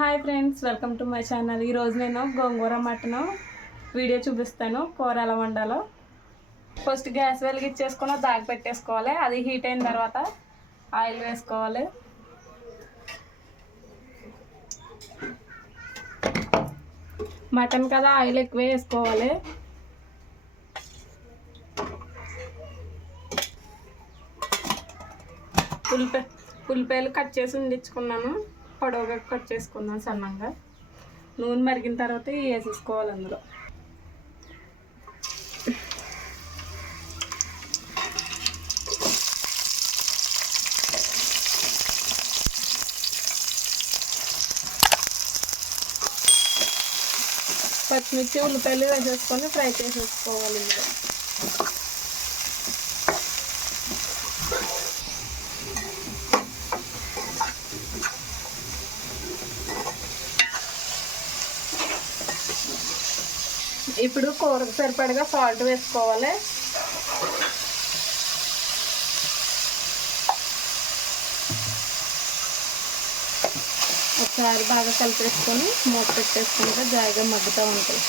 Hi friends, welcome to my channel. ఈరోజు నేను గోంగూర mutton video చూపిస్తాను. కూర ఎలా వండాలో. ఫస్ట్ గ్యాస్ వెలిగించేసుకొని దాగి పెట్టేసుకోవాలి. అది హీట్ అయిన తర్వాత ఆయిల్ వేసుకోవాలి. మటన్ కదా, ఆయిల్ ఎక్కువ వేసుకోవాలి. ఉల్లిపాయలు కట్ చేసి ఉండించుకున్నాను. పొడవుగా కట్ చేసుకున్నాను సన్నంగా. నూనె మరిగిన తర్వాత వేసేసుకోవాలి. అందులో పచ్చిమిర్చి ఉల్లిపాయలు వేసేసుకొని ఫ్రై చేసేసుకోవాలి. ఇందులో ఇప్పుడు కూరకు సరిపడగా సాల్ట్ వేసుకోవాలి. ఒకసారి బాగా కలిపేసుకొని మూత పెట్టేసుకుంటే జాయిగా మగ్గుతూ ఉంటుంది.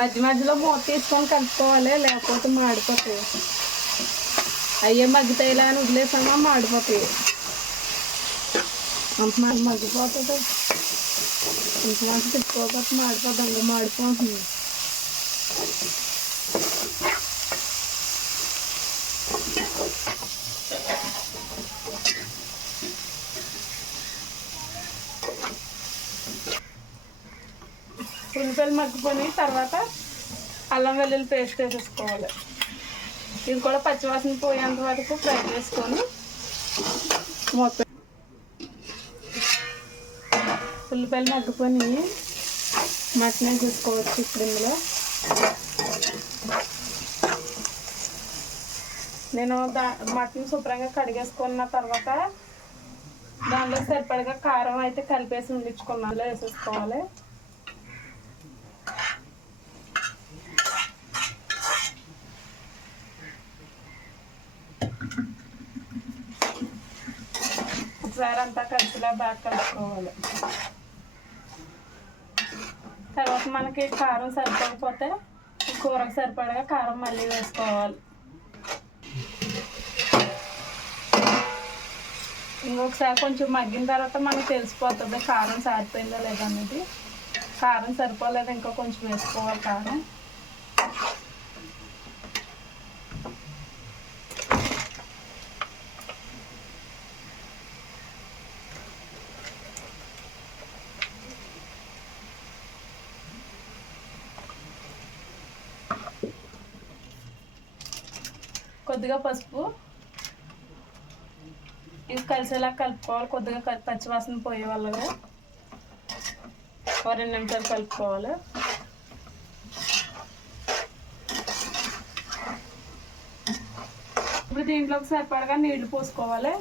మధ్య మధ్యలో మూత తీసుకొని కలుపుకోవాలి, లేకపోతే మాడిపోతాయి. అయ్యే మగ్గుతాయిలా అని వదిలేసామా మాడిపోతాయి. అంత మగ్గిపోతుంది, ఇంత మాకు తిప్పుకోకపోతే మాడిపోతుంది. మాడిపోతుంది. ఉల్లిపాయలు మగ్గిపోయి తర్వాత అల్లం వెల్లుల్లి పేస్ట్ వేసేసుకోవాలి. ఇది కూడా పచ్చివాసన పోయేంత వరకు ఫ్రై చేసుకొని మొత్తం ఉల్లిపాయలు మగ్గిపోయి మటన్ వేసేసుకోవచ్చు. ఇప్పుడు ఇందులో నేను మటన్ శుభ్రంగా కడిగేసుకున్న తర్వాత దానిలో సరిపడగా కారం అయితే కలిపేసి ఉండించుకున్నాను, అందులో వేసేసుకోవాలి. ఒకసారి అంతా కలిసిలా బాగా కలుపుకోవాలి. తర్వాత మనకి కారం సరిపోకపోతే కూరకు సరిపడగా కారం మళ్ళీ వేసుకోవాలి. ఇంకొకసారి కొంచెం మగ్గిన తర్వాత మనకు తెలిసిపోతుంది కారం సరిపోయిందో లేదనేది. కారం సరిపోలేదు, ఇంకా కొంచెం వేసుకోవాలి కారం. కొద్దిగా పసుపు ఇది కలిసేలా కలుపుకోవాలి. కొద్దిగా పచ్చివాసన పోయే వాళ్ళగా 2 నిమిషాలు కలుపుకోవాలి. ఇప్పుడు దీంట్లోకి సరిపడగా నీళ్లు పోసుకోవాలి.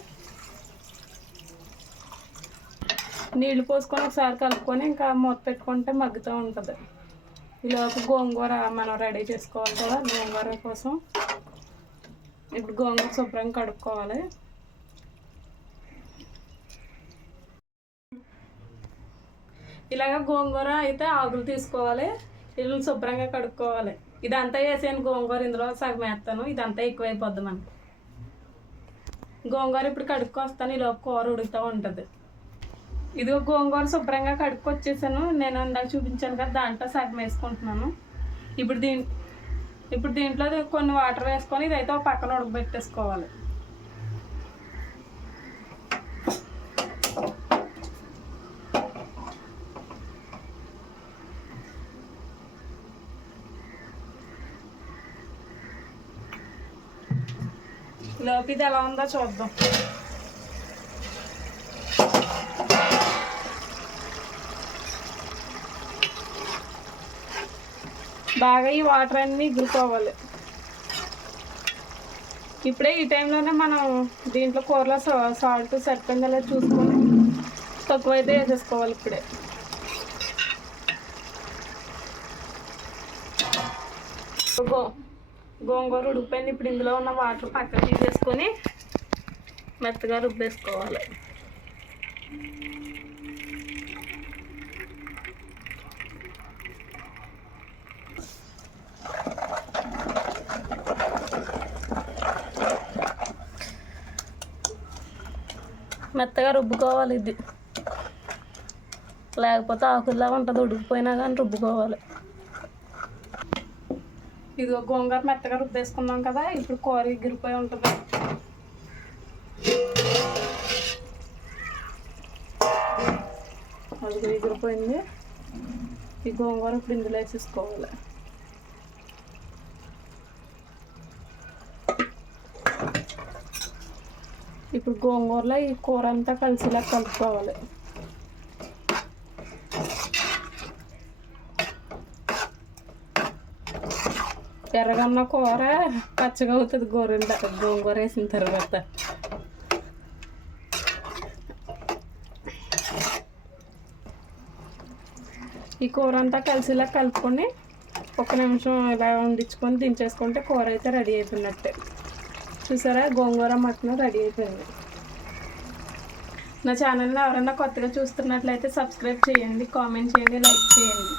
నీళ్లు పోసుకొని ఒకసారి కలుపుకొని ఇంకా మూత పెట్టుకుంటే మగ్గుతూ ఉంటుంది. ఈలోపు గోంగూర మనం రెడీ చేసుకోవాలి కదా. గోంగూర కోసం ఇప్పుడు గోంగూర శుభ్రంగా కడుక్కోవాలి. ఇలాగ గోంగూర అయితే ఆకులు తీసుకోవాలి, ఇల్లు శుభ్రంగా కడుక్కోవాలి. ఇదంతా వేసాను గోంగూర, ఇందులో సగం వేస్తాను. ఇదంతా ఎక్కువైపోద్ది మనకు. గోంగూర ఇప్పుడు కడుక్కొస్తాను, ఈలోపు కూర ఉడుకుతూ ఉంటుంది. ఇదిగో గోంగూర శుభ్రంగా కడుక్కొచ్చేసాను. నేను ఇందాక చూపించాను కదా, దాంట్లో సగం వేసుకుంటున్నాను. ఇప్పుడు దీంట్లో కొన్ని వాటర్ వేసుకొని ఇదైతే ఒక పక్కన ఉడకబెట్టేసుకోవాలి. లోపు ఇది ఎలా ఉందో చూద్దాం. బాగా ఈ వాటర్ అన్నీ ఎగురుకోవాలి. ఇప్పుడే ఈ టైంలోనే మనం దీంట్లో కూరలో సాల్ట్ సరిపోయిందో చూసుకొని తక్కువైతే వేసేసుకోవాలి. ఇప్పుడే గోంగూర ఉడికిపోయింది. ఇప్పుడు ఇందులో ఉన్న వాటర్ పక్కన తీసేసుకొని మెత్తగా రుబ్బేసుకోవాలి. మెత్తగా రుబ్బుకోవాలి ఇది, లేకపోతే ఆకుల్లా ఉంటుంది. ఉడికిపోయినా కానీ రుబ్బుకోవాలి. ఇదిగో గోంగూర మెత్తగా రుబ్బేసుకున్నాం కదా, ఇప్పుడు కూర ఎగిరిపోయి ఉంటుంది. అది ఎగిరిపోయింది. ఈ గోంగూర ఇప్పుడు ఇందులో వేసేసుకోవాలి. ఇప్పుడు గోంగూరలో ఈ కూర అంతా కలిసిలా కలుపుకోవాలి. ఎర్రగన్న కూర పచ్చగా అవుతుంది గోంగూర వేసిన తర్వాత. ఈ కూర అంతా కలిసిలా కలుపుకొని 1 నిమిషం ఇలా వండించుకొని దించేసుకుంటే కూర అయితే రెడీ అయిపోయినట్టే. చూసారా, గోంగూర మటన్ రెడీ అయిపోయింది. నా ఛానల్ని ఎవరైనా కొత్తగా చూస్తున్నట్లయితే సబ్స్క్రైబ్ చేయండి, కామెంట్ చేయండి, లైక్ చేయండి.